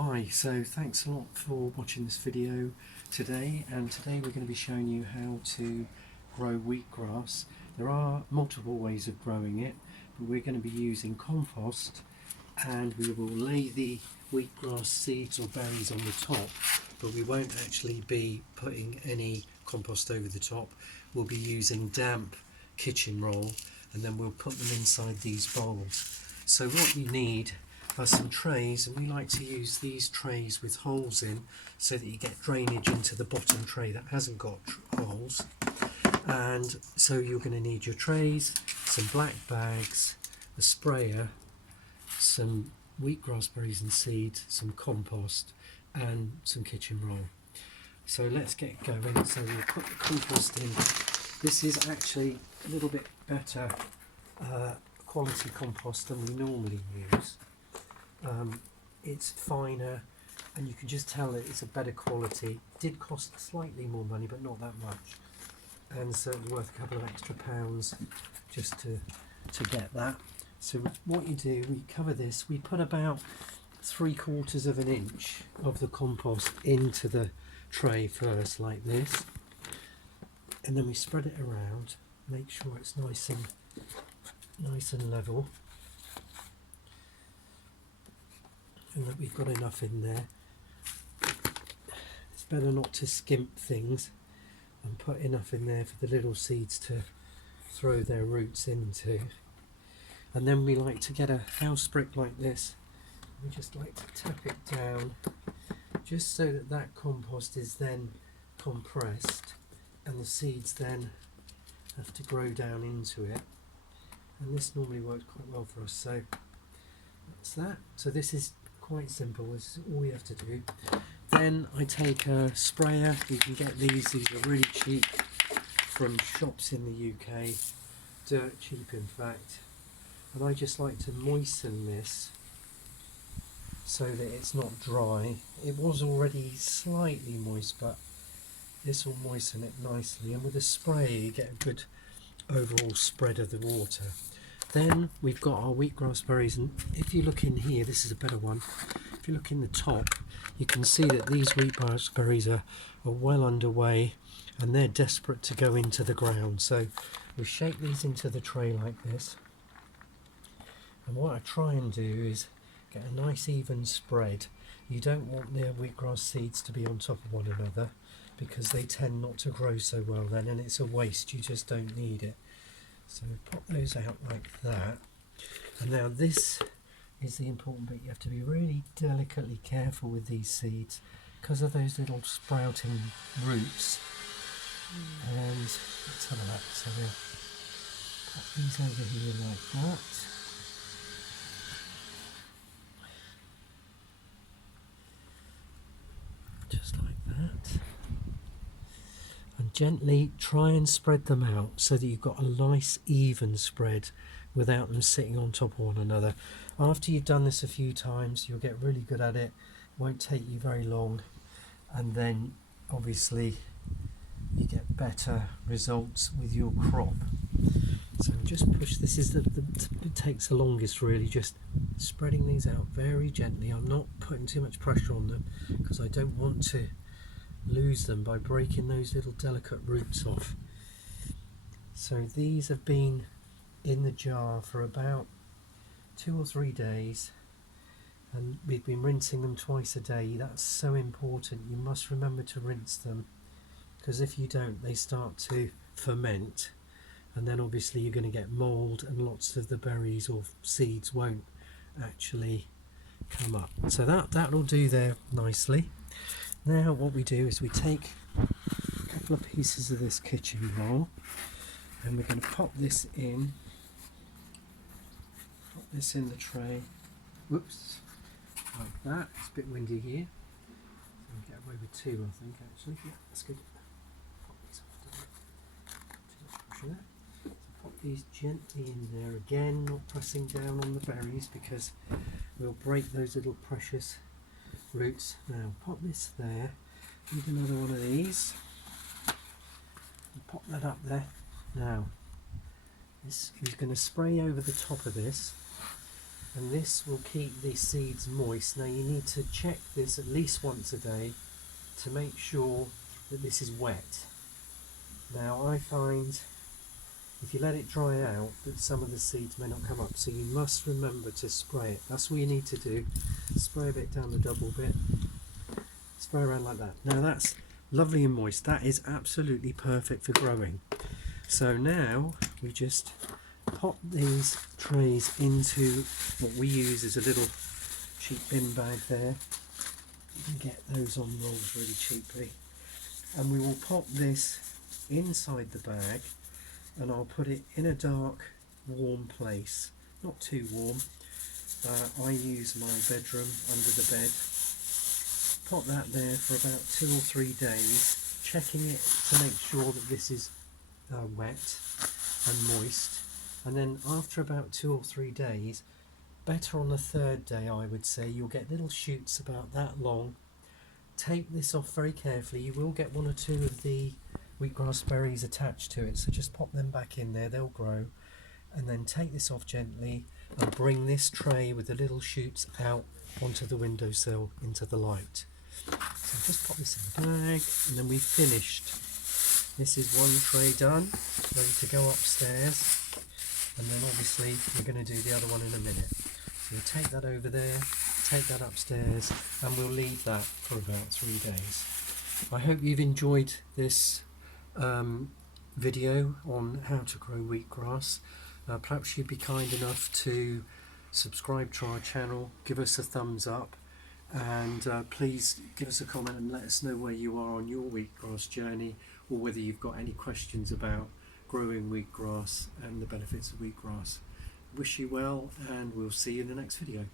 Hi, so thanks a lot for watching this video today, and today we're going to be showing you how to grow wheatgrass. There are multiple ways of growing it, but we're going to be using compost, and we will lay the wheatgrass seeds or berries on the top, but we won't actually be putting any compost over the top. We'll be using damp kitchen roll, and then we'll put them inside these bowls. So what you need are some trays, and we like to use these trays with holes in so that you get drainage into the bottom tray that hasn't got holes. And so you're going to need your trays, some black bags, a sprayer, some wheatgrass berries and seed, some compost and some kitchen roll. So let's get going. So we'll put the compost in. This is actually a little bit better quality compost than we normally use. It's finer, and you can just tell that it's a better quality. It did cost slightly more money, but not that much, and so it's worth a couple of extra pounds just to get that. So what you do, we cover this, we put about 3/4 of an inch of the compost into the tray first, like this, and then we spread it around, make sure it's nice and level, and that we've got enough in there. It's better not to skimp things, and put enough in there for the little seeds to throw their roots into. And then we like to get a house brick like this. We just like to tap it down, just so that that compost is then compressed, and the seeds then have to grow down into it. And this normally works quite well for us. So that's that. So this is quite simple. This is all you have to do. Then I take a sprayer. You can get these are really cheap from shops in the UK, dirt cheap in fact, and I just like to moisten this so that it's not dry. It was already slightly moist, but this will moisten it nicely, and with a spray you get a good overall spread of the water. Then we've got our wheatgrass berries, and if you look in here, this is a better one. If you look in the top, you can see that these wheatgrass berries are well underway, and they're desperate to go into the ground. So we shake these into the tray like this, and what I try and do is get a nice even spread. You don't want the wheatgrass seeds to be on top of one another, because they tend not to grow so well then, and it's a waste. You just don't need it. So pop those out like that. And now this is the important bit. You have to be really delicately careful with these seeds because of those little sprouting roots. And let's have a look. So we'll pop these over here like that. Just like that. And gently try and spread them out so that you've got a nice even spread without them sitting on top of one another. After you've done this a few times, you'll get really good at it. It won't take you very long, and then obviously you get better results with your crop. So just push. This is it takes the longest really, just spreading these out very gently. I'm not putting too much pressure on them because I don't want to lose them by breaking those little delicate roots off. So these have been in the jar for about 2 or 3 days, and we've been rinsing them twice a day. That's so important. You must remember to rinse them, because if you don't, they start to ferment, and then obviously you're going to get mold, and lots of the berries or seeds won't actually come up. So that'll do there nicely. Now what we do is we take a couple of pieces of this kitchen roll, and we're going to pop this in the tray. Whoops, like that. It's a bit windy here. I'll get away with 2, I think, actually. Yeah, that's good. Pop these off. Too much pressure there. So pop these gently in there again, not pressing down on the berries because we'll break those little precious roots. Now pop this there, need another one of these, and pop that up there. Now this is going to spray over the top of this, and this will keep the seeds moist. Now you need to check this at least once a day to make sure that this is wet. Now I find if you let it dry out that some of the seeds may not come up, so you must remember to spray it. That's what you need to do. Spray a bit down the double bit, spray around like that. Now that's lovely and moist. That is absolutely perfect for growing. So now we just pop these trays into what we use is a little cheap bin bag there. You can get those on rolls really cheaply, and we will pop this inside the bag, and I'll put it in a dark warm place, not too warm. I use my bedroom under the bed. Pop that there for about 2 or 3 days, checking it to make sure that this is wet and moist, and then after about 2 or 3 days, better on the 3rd day I would say, you'll get little shoots about that long. Take this off very carefully. You will get 1 or 2 of the wheatgrass berries attached to it, so just pop them back in there, they'll grow, and then take this off gently and bring this tray with the little shoots out onto the windowsill into the light. So just pop this in the bag, and then we've finished. This is one tray done, ready to go upstairs, and then obviously we're going to do the other one in a minute. So we'll take that over there, take that upstairs, and we'll leave that for about 3 days. I hope you've enjoyed this video on how to grow wheatgrass. Perhaps you'd be kind enough to subscribe to our channel, give us a thumbs up, and please give us a comment and let us know where you are on your wheatgrass journey, or whether you've got any questions about growing wheatgrass and the benefits of wheatgrass. Wish you well, and we'll see you in the next video.